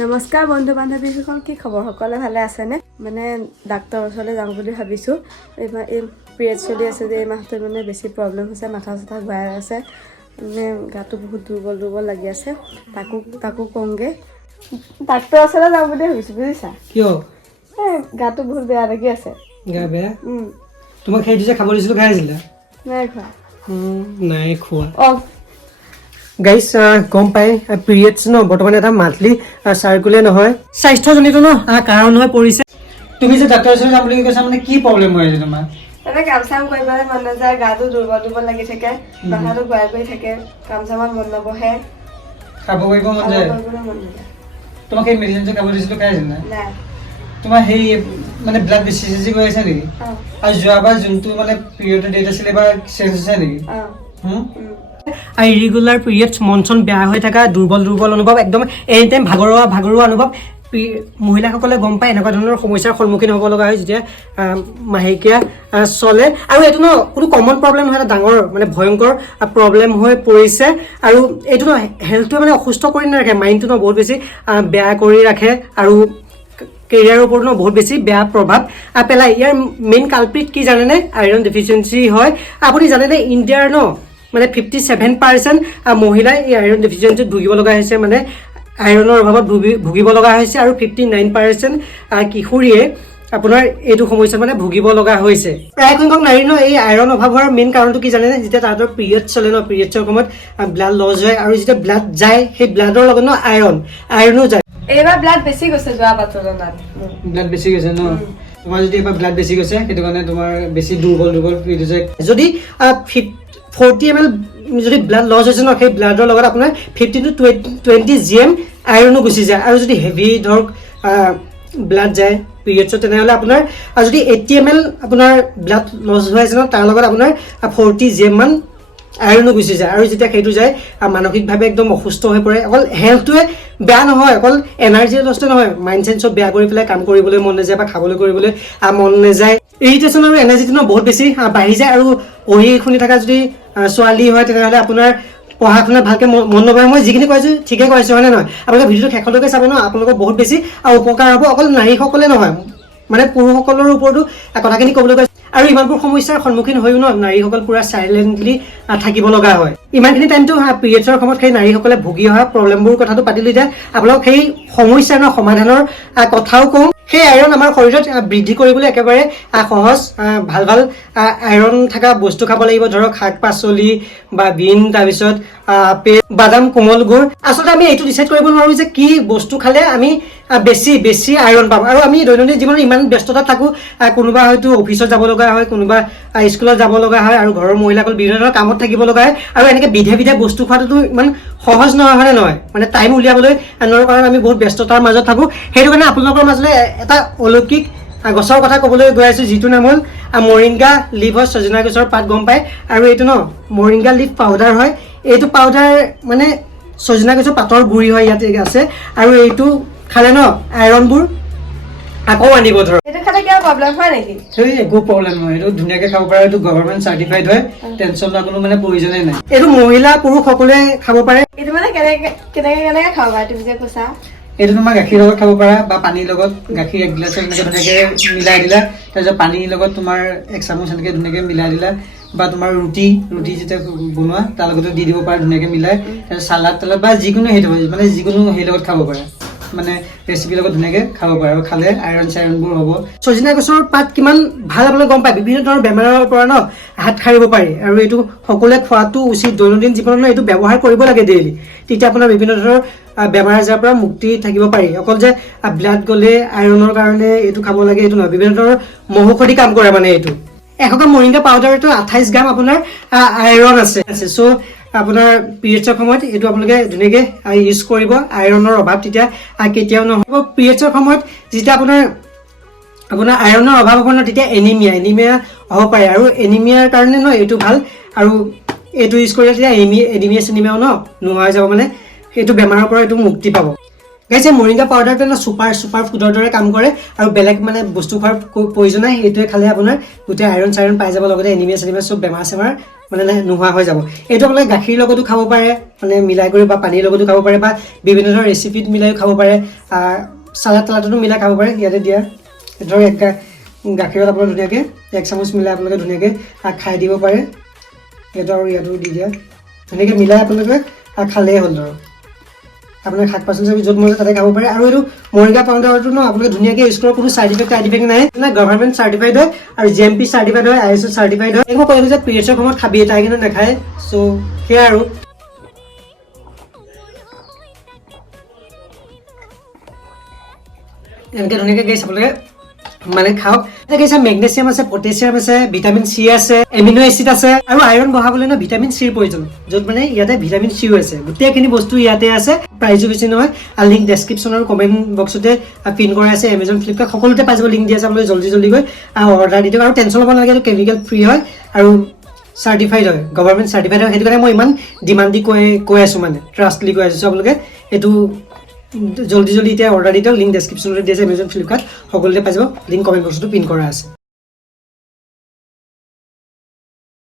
নমস্কাৰ বন্ধু বান্ধৱীসকল, কি খবৰ? সকলোৱে ভালে আছেনে? মানে ডাক্তৰৰ ওচৰলৈ যাওঁ বুলি ভাবিছোঁ। এই পিৰিয়ড চলি আছে যে এই মাহটোত মানে বেছি প্ৰব্লেম হৈছে, মাথা চাথা ঘূৰাই আছে, মানে গাটো বহুত দুৰ্বল লাগি আছে। তাকো কওঁগৈ ডাক্তৰৰ ওচৰলৈ যাওঁ বুলি ভাবিছোঁ, বুজিছা? কিয়? এই গাটো বহুত বেয়া লাগি আছে। গা বেয়া? তোমাক সেইটো যে খাব দিছিলোঁ, খাই আছিলা? নাই খোৱা। নাই খোৱা। অঁ গাইজ গম পাই পিৰিয়ডছ ন বৰ্তমান এটা মান্থলি চাৰ্কুলে নহয়, স্বাস্থ্যজনিত ন কাৰণ হৈ পৰিছে। তুমি যে ডাক্তৰৰ ওচৰলৈ যাম বুলি কৈছা, মানে কি প্ৰব্লেম হৈ আছে তোমাৰ? এনে কাম চাম কৰিবলৈ মন নাযায়, গাটো দুৰ্বল লাগি থাকে, মাথাটো ঘূৰাই কৰি থাকে, কাম চামত মন নবহে, খাব কৰিব মন যায়? তোমাক সেই মেডিচিন যে খাব দিছিলোঁ, খাই আছিলা? নাই। তোমাৰ সেই মানে ব্লাড বেছি গৈ আছে নেকি? আৰু যোৱাবাৰ যোনটো মানে পিৰিয়ডৰ ডেট আছিলে এবাৰ চেঞ্জ হৈছে নেকি? ইৰেগুলাৰ পিৰিয়ডছ, মন চন বেয়া হৈ থকা, দুৰ্বল অনুভৱ, একদম এনি টাইম ভাগৰুৱা অনুভৱ। মহিলাসকলে গম পায় এনেকুৱা ধৰণৰ সমস্যাৰ সন্মুখীন হ'ব লগা হয় যেতিয়া মাহেকীয়া চলে। আৰু এইটো ন কোনো কমন প্ৰব্লেম নহয়, এটা ডাঙৰ মানে ভয়ংকৰ প্ৰব্লেম হৈ পৰিছে। আৰু এইটো ন হেল্থটোৱে মানে অসুস্থ কৰি নাৰাখে, মাইণ্ডটো ন বহুত বেছি বেয়া কৰি ৰাখে আৰু কেৰিয়াৰৰ ওপৰত ন বহুত বেছি বেয়া প্ৰভাৱ পেলায়। ইয়াৰ মেইন কালপ্ৰিট কি জানেনে? আইৰণ ডেফিচিয়েঞ্চি হয়। আপুনি জানেনে ইণ্ডিয়াৰ ন মানে 57% মহিলাই এই আইৰণ ডেফিচিয়েঞ্চিত ভুগিব লগা হৈছে, মানে আইৰণৰ অভাৱত ভুগিব লগা হৈছে। আৰু 59% কিশোৰীয়ে আপোনাৰ এইটো সমস্যাত মানে ভুগিব লগা হৈছে। প্ৰায় সংখ্যক নাৰীৰ ন এই আইৰণ অভাৱ হোৱাৰ মেইন কাৰণটো কি জানেনে? যেতিয়া তাহাঁতৰ পিৰিয়ড চলে ন, পিৰিয়ডছৰ সময়ত ব্লাড লছ হয়, আৰু যেতিয়া ব্লাড যায় সেই ব্লাডৰ লগত ন আইৰণো যায়। এইবাৰ ব্লাড বেছি গৈছে, যোৱা বাৰৰ তুলনাত ব্লাড বেছি গৈছে ন? তোমাৰ যদি এইবাৰ ব্লাড বেছি গৈছে, সেইটো কাৰণে তোমাৰ বেছি দুৰ্বল ফিল হৈছে। যদি 40 ml যদি ব্লাড লছ হৈছে ন, সেই ব্লাডৰ লগত আপোনাৰ 15 to 20 gm আইৰণো গুচি যায়। আৰু যদি হেভি ধৰক ব্লাড যায় পিৰিয়ডছত, তেনেহ'লে আপোনাৰ যদি 80 ml আপোনাৰ ব্লাড লছ হৈ আছে ন, তাৰ লগত আপোনাৰ 40 gm মান আইৰণো গুচি যায়। আৰু যেতিয়া সেইটো যায় মানসিকভাৱে একদম অসুস্থ হৈ পৰে। অকল হেল্থটোৱে বেয়া নহয়, অকল এনাৰ্জিৰ লছটো নহয়, মাইণ্ড চেঞ্জ চব বেয়া কৰি পেলাই কাম কৰিবলৈ মন নাযায় বা খাবলৈ কৰিবলৈ মন নাযায়। ইৰিটেশ্যন আৰু এনাৰ্জিটো ন বহুত বেছি বাঢ়ি যায়। আৰু পঢ়ি শুনি থকা যদি ছোৱালী হয়, তেনেহ'লে আপোনাৰ পঢ়া শুনাত ভালকৈ মন নবহে। মই যিখিনি কৈছোঁ ঠিকে কৈছোঁ, হয়নে নহয়? আপোনালোকে ভিডিঅ'টো শেষলৈকে চাব ন, আপোনালোকৰ বহুত বেছি উপকাৰ হ'ব। অকল নাৰীসকলে নহয়, মানে পুৰুষসকলৰ ওপৰতো কথাখিনি ক'বলৈ কৈছে। আৰু ইমানবোৰ সমস্যাৰ সন্মুখীন হৈও ন নাৰীসকল পুৰা চাইলেণ্টলি থাকিব লগা হয়। ইমানখিনি টাইমটো পিৰিয়ডছৰ সময়ত সেই নাৰীসকলে ভুগি অহা প্ৰব্লেমবোৰ কথাটো পাতিলোঁ। এতিয়া আপোনালোক সেই সমস্যাৰ ন সমাধানৰ কথাও কওঁ। সেই আইৰণ আমাৰ শৰীৰত বৃদ্ধি কৰিবলৈ একেবাৰে সহজ, ভাল আইৰণ থকা বস্তু খাব লাগিব। ধৰক শাক পাচলি বা বিন, তাৰপিছত আপেল, বাদাম, কোমল গুড়। আচলতে আমি এইটো ডিচাইড কৰিব নোৱাৰোঁ যে কি বস্তু খালে আমি বেছি আইৰণ পাম। আৰু আমি দৈনন্দিন জীৱনত ইমান ব্যস্ততাত থাকোঁ, কোনোবা হয়তো অফিচত যাব লগা হয়, কোনোবা স্কুলত যাব লগা হয়, আৰু ঘৰৰ মহিলাসকল বিভিন্ন ধৰণৰ কামত থাকিব লগা হয়। আৰু এনেকৈ বিধে বস্তু খোৱাটোতো ইমান সহজ নহয়, হয়নে নহয়? মানে টাইম উলিয়াবলৈ নোৱাৰোঁ, কাৰণ আমি বহুত ব্যস্ততাৰ মাজত থাকোঁ। সেইটো কাৰণে আপোনালোকৰ মাজলৈ এটা অলৌকিক গছৰ কথা ক'বলৈ গৈ আছোঁ, যিটোৰ নাম হ'ল মৰিংগা লিভ হয়, ছজনা গছৰ পাত, গম পায়। আৰু এইটো ন মৰিংগা লিভ পাউডাৰ হয়। এইটো পাউডাৰ মানে ছজনা গছৰ পাতৰ গুৰি হয়, ইয়াতে আছে। আৰু এইটো খালে ন আইৰণবোৰ আকৌ আনিব ধৰক। এইটো খালে কিবা প্ৰব্লেম হয় নেকি? সেই একো প্ৰব্লেম নহয়, এইটো ধুনীয়াকৈ খাব পাৰে। এইটো গভৰ্ণমেণ্ট চাৰ্টিফাইড হয়, টেনশ্যন লোৱাৰ কোনো মানে প্ৰয়োজনেই নাই। এইটো মহিলা পুৰুষ সকলোৱে খাব পাৰে। এইটো মানে কেনেকে খাব পাৰে তুমি যে কৈছা? এইটো তোমাৰ গাখীৰ লগত খাব পাৰা, বা পানীৰ লগত। গাখীৰ 1 গিলাচ এনেকৈ ধুনীয়াকৈ মিলাই দিলা, তাৰপিছত পানীৰ লগত তোমাৰ 1 চামুচ এনেকৈ ধুনীয়াকৈ মিলাই দিলা। বা তোমাৰ ৰুটি যেতিয়া বনোৱা তাৰ লগতো দি দিব পাৰা ধুনীয়াকৈ মিলাই। তাৰপিছত চালাড বা যিকোনো সেইটো মানে যিকোনো সেই লগত খাব পাৰা, মানে ৰেচিপিৰ লগত ধুনীয়াকৈ খাব পাৰে। আৰু খালে চাইৰণবোৰ হ'ব। ছজনা গছৰ পাত কিমান ভাল আপোনালোকে গম পায়। বিভিন্ন ধৰণৰ বেমাৰৰ পৰা ন হাত সাৰিব পাৰি। আৰু এইটো সকলোৱে খোৱাটো উচিত। দৈনন্দিন জীৱনত এইটো ব্যৱহাৰ কৰিব লাগে ডেইলি। তেতিয়া আপোনাৰ বিভিন্ন ধৰণৰ বেমাৰ আজাৰৰ পৰা মুক্তি থাকিব পাৰি। অকল যে ব্লাড গ'লে আইৰণৰ কাৰণে এইটো খাব লাগে এইটো নহয়, বিভিন্ন ধৰণৰ মহৌষধি কাম কৰে মানে এইটো। 100 গ্ৰাম মৰিংগা পাউডাৰটো 28 গ্ৰাম আপোনাৰ আইৰণ আছে। চ' আপোনাৰ পিৰিয়ডছৰ সময়ত এইটো আপোনালোকে ধুনীয়াকৈ ইউজ কৰিব। আইৰণৰ অভাৱ তেতিয়া কেতিয়াও নহ'ব। পিৰিয়ডছৰ সময়ত যেতিয়া আপোনাৰ আইৰণৰ অভাৱ হ'ব ন, তেতিয়া এনিমিয়া হ'ব পাৰে। আৰু এনিমিয়াৰ কাৰণে ন এইটো ভাল। আৰু এইটো ইউজ কৰিলে তেতিয়া এনিমিয়াও ন নোহোৱা হৈ যাব, মানে সেইটো বেমাৰৰ পৰা এইটো মুক্তি পাব। গাইছে মৰিংগা পাউডাৰটো ন ছুপাৰ ফুডৰ দৰে কাম কৰে। আৰু বেলেগ মানে বস্তু খোৱাৰ প্ৰয়োজন নাই। এইটোৱে খালে আপোনাৰ গোটেই আইৰণ পাই যাব, লগতে এনিমিয়া চব বেমাৰ মানে নোহোৱা হৈ যাব। এইটো আপোনালোকে গাখীৰ লগতো খাব পাৰে, মানে মিলাই কৰি বা পানীৰ লগতো খাব পাৰে, বা বিভিন্ন ধৰণৰ ৰেচিপিত মিলাইও খাব পাৰে, চালাড তালাডতো মিলাই খাব পাৰে। ইয়াতে দিয়া ধৰক গাখীৰত আপোনালোকে ধুনীয়াকৈ 1 চামুচ মিলাই আপোনালোকে ধুনীয়াকৈ খাই দিব পাৰে। এইটো আৰু ইয়াতো দি দিয়া, ধুনীয়াকৈ মিলাই আপোনালোকে খালেই হ'ল ধৰক। আপোনাৰ শাক পাচলি য'ত মন যায় তাতে খাব পাৰে। আৰু এইটো মৰিংগা পাউডাৰটো ন আপোনালোকে ধুনীয়াকৈ ইউজ কৰক, কোনো চাইড ইফেক্ট নাই, গভৰ্ণমেণ্ট চাৰ্টিফাইড হয় আৰু GMP চাৰ্টিফাইড হয়, ISO চাৰ্টিফাইড হয়। মই কৈছিলোঁ যে পিৰিয়ডছৰ সময়ত খাবি, তাই কিন্তু নাখায়। চ' সেয়া আৰু এনেকৈ ধুনীয়াকৈ গাইছ আপোনালোকে মানে খাওক। এতিয়া কৈছে মেগনেছিয়াম আছে, পটেছিয়াম আছে, ভিটামিন C আছে, এমিনো এচিড আছে, আৰু আইৰণ বঢ়াবলৈ ন ভিটামিন Cৰ প্ৰয়োজন, য'ত মানে ইয়াতে ভিটামিন Cও আছে। গোটেইখিনি বস্তু ইয়াতে আছে, প্ৰাইজো বেছি নহয়। আৰু লিংক ডেছক্ৰিপশ্যন আৰু কমেণ্ট বক্সতে পিন কৰা আছে। এমেজন, ফ্লিপকাৰ্ট সকলোতে পাই যাব, লিংক দিয়া আছে। আপোনালোকে জল্দি গৈ অৰ্ডাৰ দি দিয়ক। আৰু টেনশ্যন ল'ব নালাগে, এইটো কেমিকেল ফ্ৰী হয় আৰু চাৰ্টিফাইড হয়, গভৰ্ণমেণ্ট চাৰ্টিফাইড হয়। সেইটো কাৰণে মই ইমান ডিমাণ্ড দি কৈ আছোঁ, মানে ট্ৰাষ্টলি কৈ আছোঁ। আপোনালোকে এইটো জল্দি এতিয়া অৰ্ডাৰ দি দিয়ক। লিংক ডেছক্ৰিপশ্যনতে দি আছে, এমেজন, ফ্লিপকাৰ্ট সকলোতে পাই যাব। লিংক কমেণ্ট বক্সটো পিন কৰা আছে।